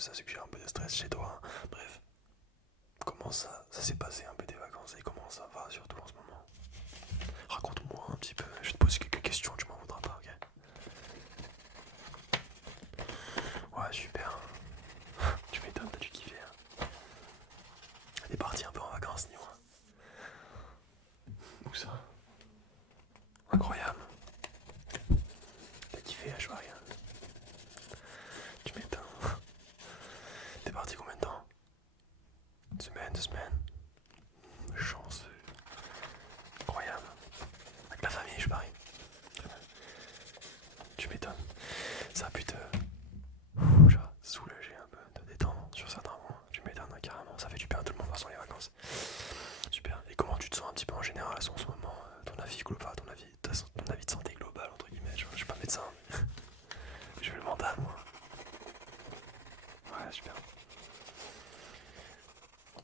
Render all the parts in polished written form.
que ça suggère un peu de stress chez toi. Bref, comment ça s'est passé un peu tes vacances et comment ça va surtout en ce moment? Raconte-moi un petit peu, je vais te poser quelques questions, tu m'en voudras pas, ok? Ouais, super. Tu m'étonnes, t'as dû kiffer, hein. T'es parti un peu en vacances, dis-moi. Où ça? Incroyable. T'as kiffé, je vois rien. Tu m'étonnes. T'es parti combien de temps? Une semaine, 2 semaines? Chanceux. Incroyable. Avec la famille, je parie. Tu m'étonnes. Ça a pu te soulager un peu, te détendre sur certains moments. Tu m'étonnes, hein, carrément. Ça fait du bien à tout le monde, de toute façon, les vacances. Super. Et comment tu te sens un petit peu en général en ce moment? Ton avis global, ton avis de santé globale, entre guillemets. Je suis pas médecin, mais je fais le mental, moi. Ouais, super.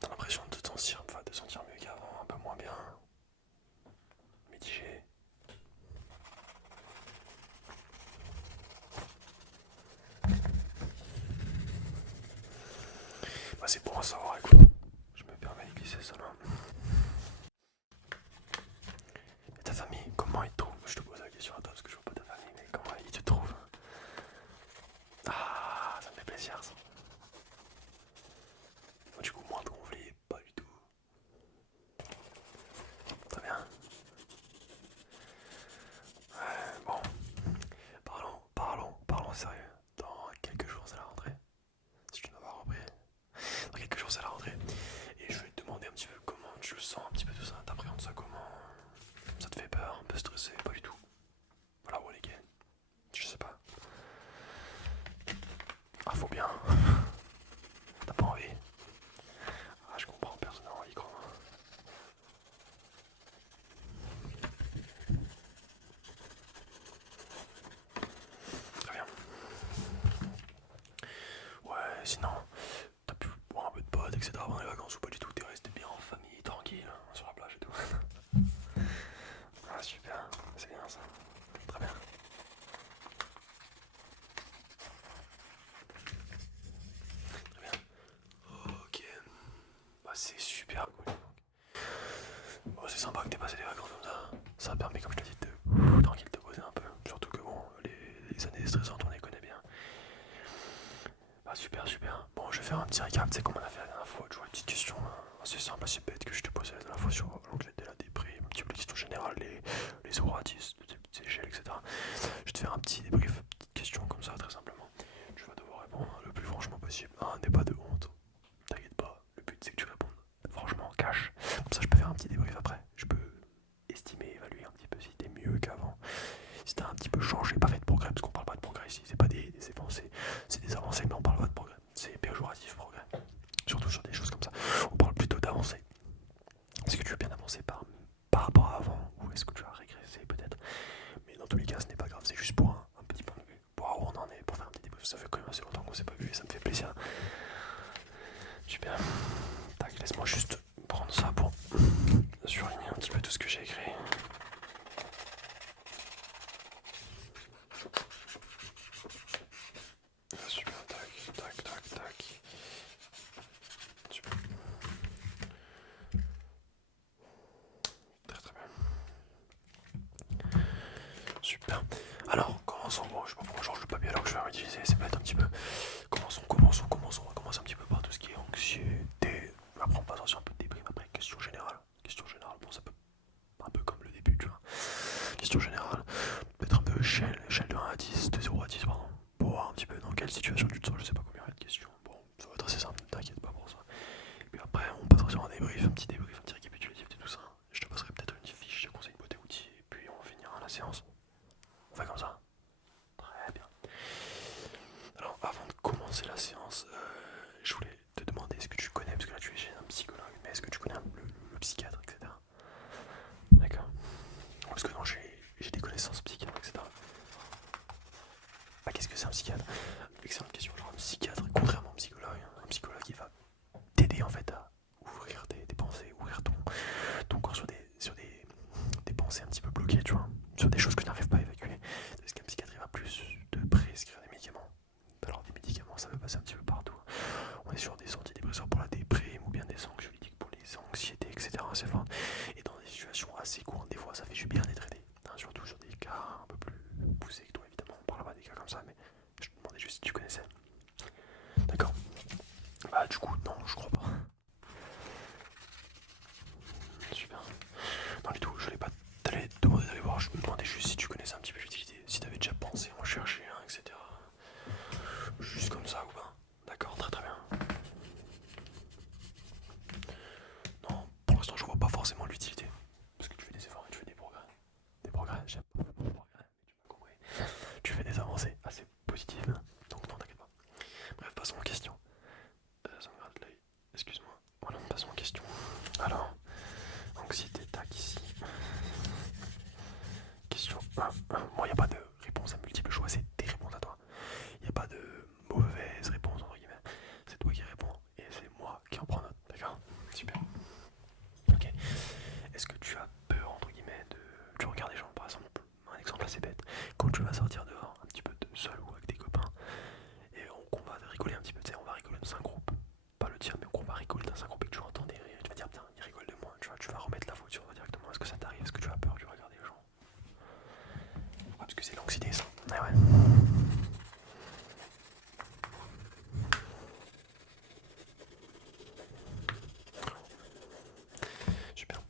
T'as l'impression de te sentir mieux qu'avant, un peu moins bien, mitigé. Bah, c'est bon à savoir, écoute. Je me permets de glisser ça là. Et ta famille, comment ils te trouvent? Je te pose la question à toi parce que je vois pas ta famille, mais comment ils te trouvent? Ah, ça me fait plaisir ça. Moi, du coup, moins de conflits, pas du tout. Très bien. Bon, parlons sérieux. Dans quelques jours, c'est la rentrée. Si tu n'as pas repris. Dans quelques jours, c'est la rentrée. Et je vais te demander un petit peu comment tu le sens, un petit peu tout ça. T'appréhendes ça comment? Ça te fait peur, un peu stressé? Pas du tout. Voilà, ouais, les gars. Je sais pas. Ah, faut bien. T'as pas envie? Ah, je comprends, personne n'a envie, quoi. Très bien. Ouais, sinon, t'as pu boire un peu de potes, etc. pendant les vacances ou pas du tout? T'es resté bien en famille, tranquille, hein, sur la plage et tout. Ah, super, c'est bien ça. Très bien. Très bien. Ok. Bah, c'est super cool. Bon, c'est sympa que t'aies passé des vacances comme ça. Ça permet, comme je te dis, de tranquille te poser un peu. Surtout que bon, les années stressantes, on les connaît bien. Bah, super, super. Bon, je vais faire un petit récap. Tu sais, comme on a fait la dernière fois, tu vois, une petite question assez simple, assez bête que je te posais la dernière fois sur l'onglet de la déprime, un petit peu les questions générales, les oratis, les petites échelles, etc. Je vais te faire un petit débrief, petite question comme ça, très simplement. Tu vas devoir répondre le plus franchement possible. N'aie pas de honte. T'inquiète pas, le but c'est que tu répondes franchement, cash. Comme ça, je peux faire un petit débrief après. Je peux estimer, évaluer un petit peu si t'es mieux qu'avant. Si t'as un petit peu changé, pas fait de progrès, parce qu'on parle pas de progrès ici, c'est pas des avancées, c'est des avancées, mais on parle pas de progrès. C'est péjoratif, progrès. Surtout sur des choses comme ça. On parle plutôt d'avancées. Est-ce que tu as bien avancé par rapport à avant, ou est-ce que tu as régressé peut-être? Mais dans tous les cas, ce n'est pas grave, c'est juste pour un petit point de vue. Pour voir où on en est, pour faire un petit débrief. Ça fait quand même assez longtemps qu'on s'est pas vu et ça me fait plaisir. Super. Tac, laisse-moi juste prendre ça pour surligner un petit peu tout ce que j'ai écrit. Super, tac, tac, tac, tac. Super. Très très bien. Super. Alors, commençons. Bon, je sais pas pourquoi je change le papier alors que je vais réutiliser. C'est peut-être un petit peu. Commençons. On va commencer un petit peu par tout ce qui est anxiété. Après, on passe sur un peu de déprime. Après, question générale. Question générale, bon, ça peut. Un peu comme le début, tu vois. Question générale. Peut-être un peu échelle de 1 à 10, de 0 à 10, pardon. Pour voir un petit peu dans quelle situation tu te sens. Je sais pas combien il y a de questions. Bon, ça va être assez simple, ne t'inquiète pas pour ça. Et puis après, on passera sur un débrief, un petit récapitulatif de tout ça. Je te passerai peut-être une fiche de conseils boîte à outils. Et puis on finira la séance. On fait comme ça. Très bien. Alors, avant de commencer la séance, je voulais te demander est-ce que tu connais, parce que là tu es chez un psychologue, mais est-ce que tu connais le psychiatre, etc. D'accord. Parce que non, j'ai des connaissances psychiatres, etc. Ah, qu'est-ce que c'est un psychiatre? Excellente question. Alors, un psychiatre, contrairement au psychologue, un psychologue qui va t'aider en fait à ouvrir tes pensées, ouvrir ton corps des pensées un petit peu bloquées, tu vois, sur des choses que tu n'arrives pas à évacuer. Parce qu'un psychiatre il va plus te prescrire des médicaments. Alors, des médicaments, ça peut passer un petit peu partout. comme ça, mais je te demandais juste si tu connaissais. D'accord. Bah du coup, non, je crois pas. Super. Non du tout, je voulais pas t'aller demander d'aller voir, je me demandais juste si tu connaissais un petit peu l'utilité, si t'avais déjà pensé en chercher un, etc. Juste comme ça ou pas. D'accord, très très bien. Non, pour l'instant je vois pas forcément l'utilité. Parce que tu fais des efforts et tu fais des progrès. Des progrès, j'aime pas les progrès, mais tu m'as compris. Tu fais des avancées assez positives, donc non t'inquiète pas. Bref, passons aux questions. Ça me gratte l'œil, excuse-moi. Voilà, passons aux questions. Alors, anxiété, tac ici. Question 1. Bon, il n'y a pas de réponse à multiples choix, c'est tes réponses à toi. Il n'y a pas de mauvaise réponse entre guillemets. C'est toi qui réponds et c'est moi qui en prends note, d'accord? Super. Ok. Est-ce que tu as peur entre guillemets de. Tu regardes les gens par exemple, un exemple assez bête. Quand tu vas sortir dehors, un petit peu seul ou avec tes copains, et qu'on va rigoler un petit peu, tu sais, on va rigoler dans un groupe. Pas le dire, mais qu'on va rigoler dans un groupe et que tu vas entendre des rires, tu vas dire putain, il rigole de moi, tu vas remettre la faute sur toi directement. Est-ce que ça t'arrive? Est-ce que tu as peur du regard des gens? Ouais, parce que c'est l'anxiété ça. Mais ouais. Super.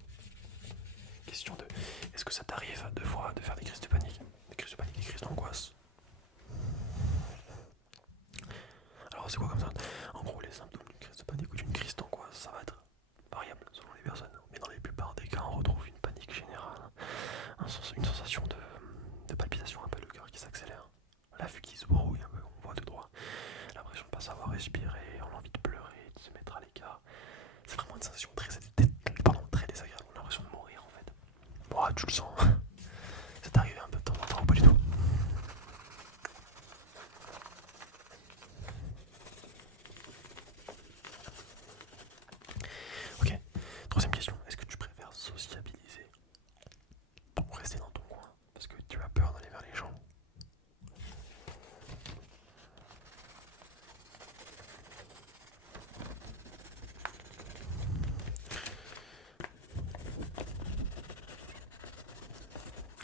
Question 2. Est-ce que ça t'arrive deux fois de faire des crises de panique? Des crises de panique, des crises d'angoisse? Alors c'est quoi comme ça? En gros les symptômes d'une crise de panique ou d'une crise d'angoisse, ça va être variable selon les personnes. Mais dans la plupart des cas on retrouve une panique générale, une sensation de palpitation, un peu le cœur qui s'accélère, la vue qui se brouille un peu, on voit tout droit, l'impression de ne pas savoir respirer, on a envie de pleurer, de se mettre à l'écart. C'est vraiment une sensation très désagréable, on a l'impression de mourir en fait. Bon, tu le sens. Ça t'arrive un peu de temps en temps ou pas du tout? Ok. Troisième question. Est-ce que tu préfères sociabiliser ou rester dans ton coin? Parce que tu as peur d'aller vers les gens.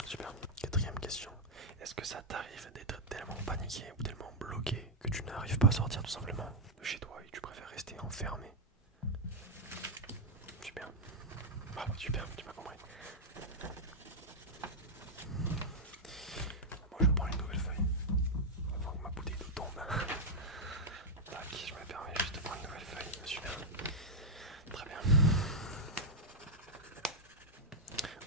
Super. Quatrième question. Est-ce que ça t'arrive d'être tellement paniqué ou tellement bloqué que tu n'arrives pas à sortir tout simplement de chez toi et tu préfères rester enfermé? Super. Ah, super, tu m'as compris. Moi je prends une nouvelle feuille avant que ma bouteille d'eau tombe. Tac, je me permets juste de prendre une nouvelle feuille. Super. Très bien.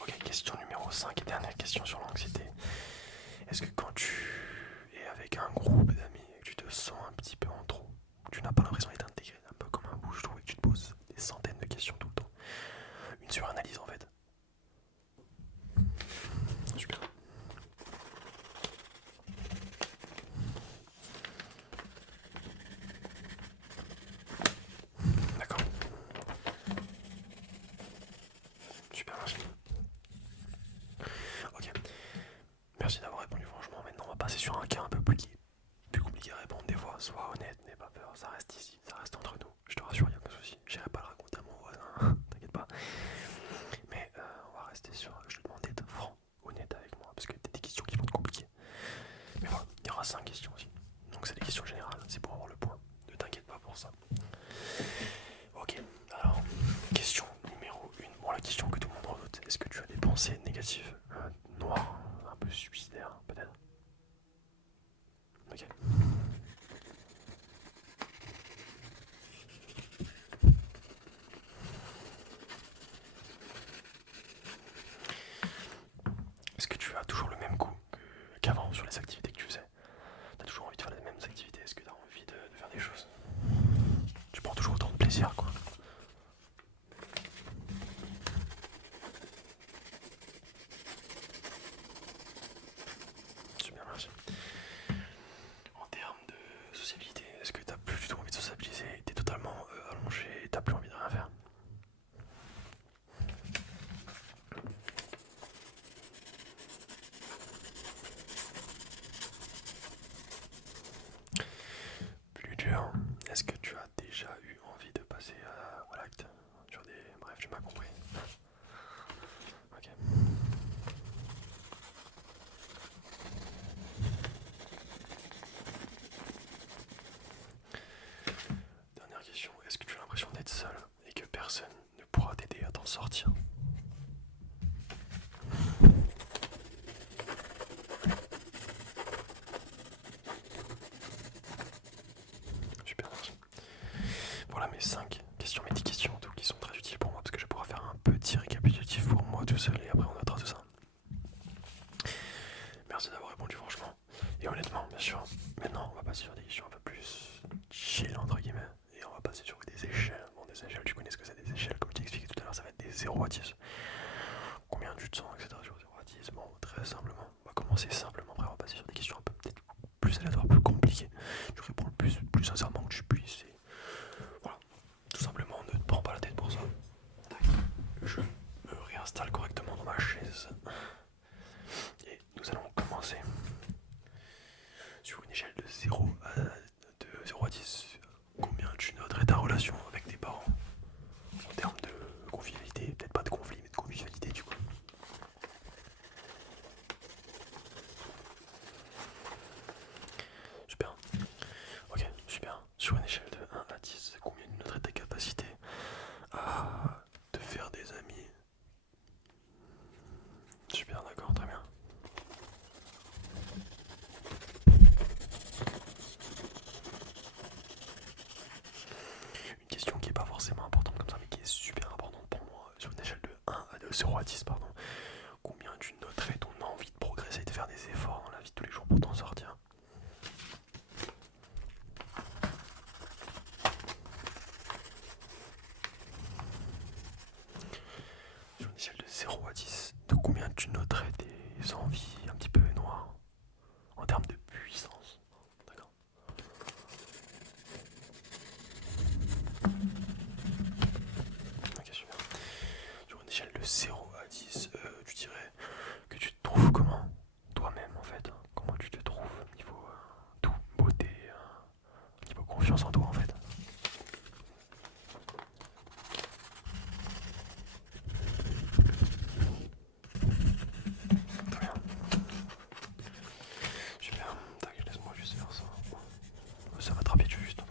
Ok, question numéro 5 et dernière question sur l'anxiété. Est-ce que quand tu es avec un groupe d'amis et que tu te sens un petit peu en trop, tu n'as pas l'impression d'être intégré, un peu comme un bouche-trou et que tu te poses des centaines de questions tout le temps? Une suranalyse en fait. Super. D'accord. Super, merci. Ok. Merci d'avoir répondu franchement. Maintenant on va passer sur un cas un peu plus compliqué à répondre des fois. Sois honnête, n'aie pas peur, ça reste ici, ça reste entre nous. Je te rassure, il n'y a aucun souci. J'irai pas le raconter à mon voisin, t'inquiète pas. Mais on va rester sur. Je te demande d'être franc, honnête avec moi, parce que t'as des questions qui vont être compliquées. Mais voilà, il y aura 5 questions aussi. Donc c'est des questions générales, c'est pour avoir le point. Ne t'inquiète pas pour ça. Ok, alors, question numéro 1. Bon, la question que tout le monde redoute. Est-ce que tu as des pensées négatives, noires, un peu suicidaires, peut-être? Ok. Est-ce que tu as toujours le même goût qu'avant sur les activités que tu faisais? T'as toujours envie de faire les mêmes activités? Est-ce que t'as envie de faire des choses? Tu prends toujours autant de plaisir, quoi. Super, merci. En bien sûr. Maintenant, on va passer sur des questions un peu plus chill, entre guillemets. Et on va passer sur des échelles. Bon, des échelles, tu connais ce que c'est des échelles. Comme je t'ai expliqué tout à l'heure, ça va être des 0 à 10. Combien tu te sens, etc. Sur 0 à 10. Bon, très simplement. On va commencer simplement. Après, on va passer sur des questions un peu peut-être plus aléatoires, plus compliquées. Tu réponds le plus sincèrement que tu puisses. Et voilà. Tout simplement, ne te prends pas la tête pour ça. Tac. Je me réinstalle correctement dans ma chaise. Et nous allons commencer sur une échelle de 0 à 10. Combien tu noterais ta relation avec tes parents en termes de convivialité? Peut-être pas de conflit, mais de convivialité du coup. Super. Ok, super. Sur une échelle de 1 à 10, combien tu noterais ta capacité à te faire des amis? Super, d'accord, très bien. Une question qui est pas forcément importante comme ça, mais qui est super importante pour moi, sur une échelle de 0 à 10, pardon. Combien tu noterais ton envie de progresser et de faire des efforts dans la vie de tous les jours pour t'en sortir? Sur une échelle de 0 à 10, de combien tu noterais tes envies un petit peu noires en termes de puissance? D'accord. Ok, super. Sur une échelle de 0 à 10, tu dirais que tu te trouves comment? Toi-même en fait. Comment tu te trouves niveau tout, beauté, niveau confiance en toi en fait. Très bien. Super. Tac, laisse-moi juste faire ça. Ça va te rapide juste.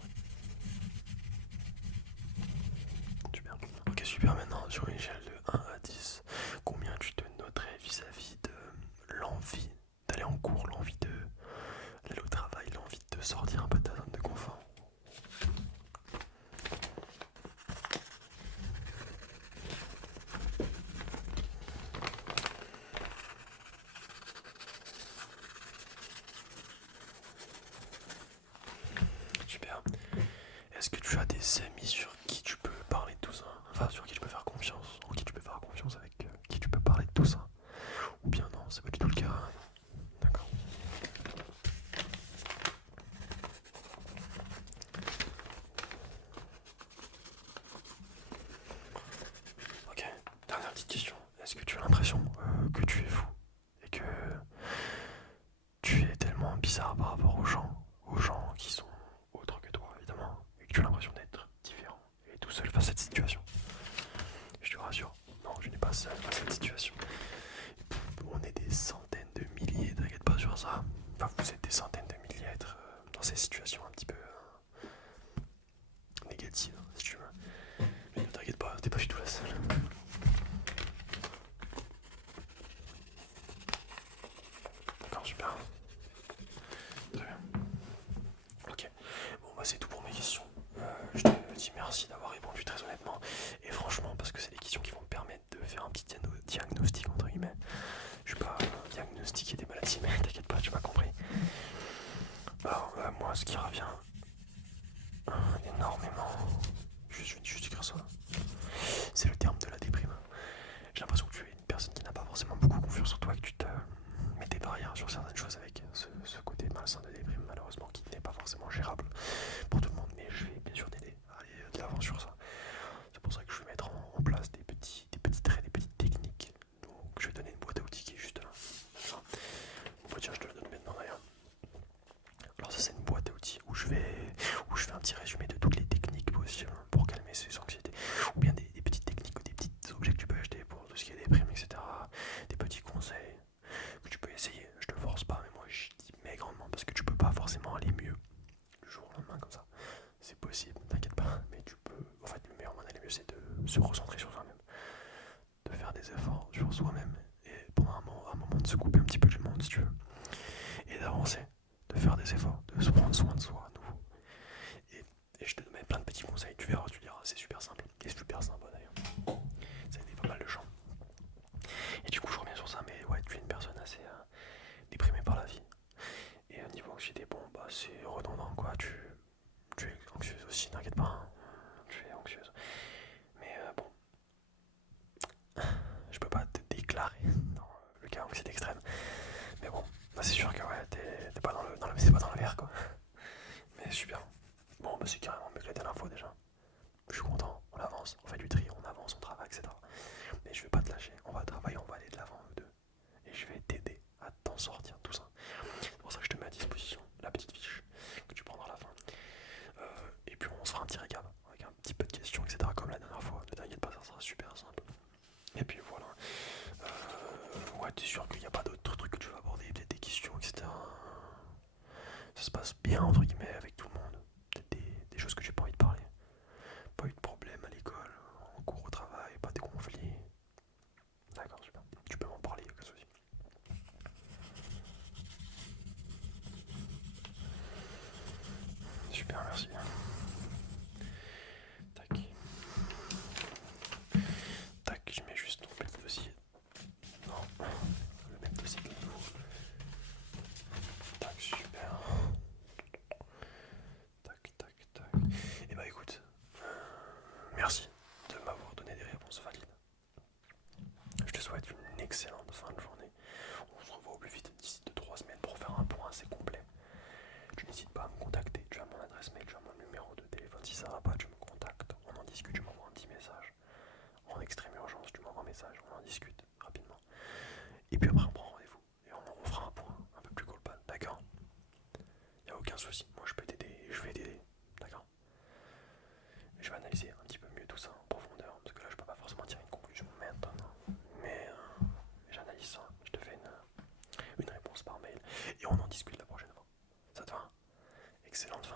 Super. Ok, super. Maintenant, sur une échelle de 1 à 10, combien tu te noterais vis-à-vis de l'envie d'aller en cours, l'envie d'aller au travail, l'envie de te sortir un peu de ta zone de confort? Super. Est-ce que tu as des amis sur qui tu peux parler de tout ça? Enfin, sur qui tu peux faire confiance, en qui tu peux faire confiance, avec qui tu peux parler de tout ça? Ou bien non, c'est pas du tout le cas. D'accord. Ok, dernière petite question. Est-ce que tu as l'impression que tu es fou et que tu es tellement bizarre par rapport aux gens qui sont autres que toi, évidemment, et que tu as l'impression d'être différent et tout seul face à cette situation? Je te rassure, non, je n'ai pas seul face à cette situation. On est des centaines de milliers, t'inquiète pas sur ça. Enfin, vous êtes des centaines de milliers à être dans ces situations un petit peu négatives, si tu veux. Mais ne t'inquiète pas, t'es pas du tout la seule. D'accord, super. Très bien. Ok. Bon, bah, c'est tout pour mes questions. Je te dis merci d'avoir répondu très honnêtement. Et franchement, parce que c'est des questions qui vont me permettre de faire un petit diagnostic, entre guillemets. Je suis pas diagnostiquer des maladies, mais t'inquiète pas, tu m'as compris. Alors, moi, ce qui revient énormément, je vais juste écrire ça, c'est le terme de la déprime. J'ai l'impression que tu es une personne qui n'a pas forcément beaucoup confiance en toi, que tu te mets des barrières sur certaines choses avec ce côté malsain de déprime, malheureusement, qui n'est pas forcément gérable pour tout le monde. Mais je vais bien sûr t'aider à aller de l'avant sur ça. C'est pour ça que je vais mettre en place des petits traits, des petites techniques. Donc, je vais donner une boîte à outils qui est juste là. Bon, bah, tiens, je te la donne maintenant d'ailleurs. Alors ça, c'est une boîte à outils où je fais un petit résumé de toutes les techniques possibles pour calmer ces anxiétés, ou bien des petites techniques ou des petits objets que tu peux acheter pour tout ce qui est déprime, etc. Des petits conseils que tu peux essayer. Je te force pas, mais moi je dis mais grandement parce que tu peux pas forcément aller mieux le jour au lendemain comme ça. C'est possible, t'inquiète pas, mais tu peux. En fait, le meilleur moyen d'aller mieux, c'est de se recentrer sur soi-même, de faire des efforts sur soi-même et pendant un moment de se couper un petit peu du monde si tu veux, et d'avancer, de faire des efforts, de se prendre soin de soi à nouveau. Et je te donne plein de petits conseils, tu verras, tu diras, c'est super simple et super sympa d'ailleurs. Ça a été pas mal de gens. Et du coup, je reviens sur ça, mais ouais, tu es une personne assez déprimée par la vie. Et niveau anxiété, c'est redondant quoi, tu es anxieuse aussi, t'inquiète pas, hein. Tu es anxieuse. Mais bon, je peux pas te déclarer dans le cas anxiété extrême. Mais bon, bah, c'est sûr que ouais, t'es pas c'est pas dans l'air quoi. Mais super. Bon, bah c'est carrément mieux que la dernière fois déjà. Je suis content, on avance, on fait du tri, on avance, on travaille, etc. Mais je vais pas te lâcher, on va travailler, on va aller de l'avant, nous deux. Et je vais t'aider à t'en sortir, tout ça. C'est pour ça que je te mets à disposition la petite fiche que tu prendras à la fin. Et puis on se fera un petit récap avec un petit peu de questions, etc. Comme la dernière fois. Ne t'inquiète pas, ça sera super simple. Et puis voilà. Ouais, t'es sûr qu'il n'y a pas d'autres trucs que tu vas aborder, peut-être des questions, etc. Ça se passe bien entre guillemets avec tout le monde. Peut-être des choses que j'ai pas envie de parler. Pas eu de problème à l'école, en cours au travail, pas de conflits. D'accord, super. Tu peux m'en parler, aucun souci. Super, merci. Tac. Tac, je mets juste ton petit dossier. Non, le même dossier que nous. Tac, super. Tac, tac, tac. Et bah écoute, merci de m'avoir donné des réponses valides. Je te souhaite une excellente fin de journée. On se revoit au plus vite d'ici 2-3 semaines pour faire un point assez complet. Tu n'hésites pas à me contacter, tu as mon adresse mail, tu as mon numéro de téléphone. Si ça va pas, tu me contactes, on en discute, tu m'envoies un petit message. En extrême urgence, tu m'envoies un message, on en discute rapidement. Et puis après on prend rendez-vous et on fera un point un peu plus global, d'accord? Y a aucun souci, moi je peux t'aider, je vais t'aider, d'accord? Je vais analyser un petit peu mieux tout ça en profondeur, parce que là je peux pas forcément tirer une conclusion maintenant. Mais j'analyse ça, je te fais une réponse par mail et on en discute la prochaine fois. Ça te va? Excellente fin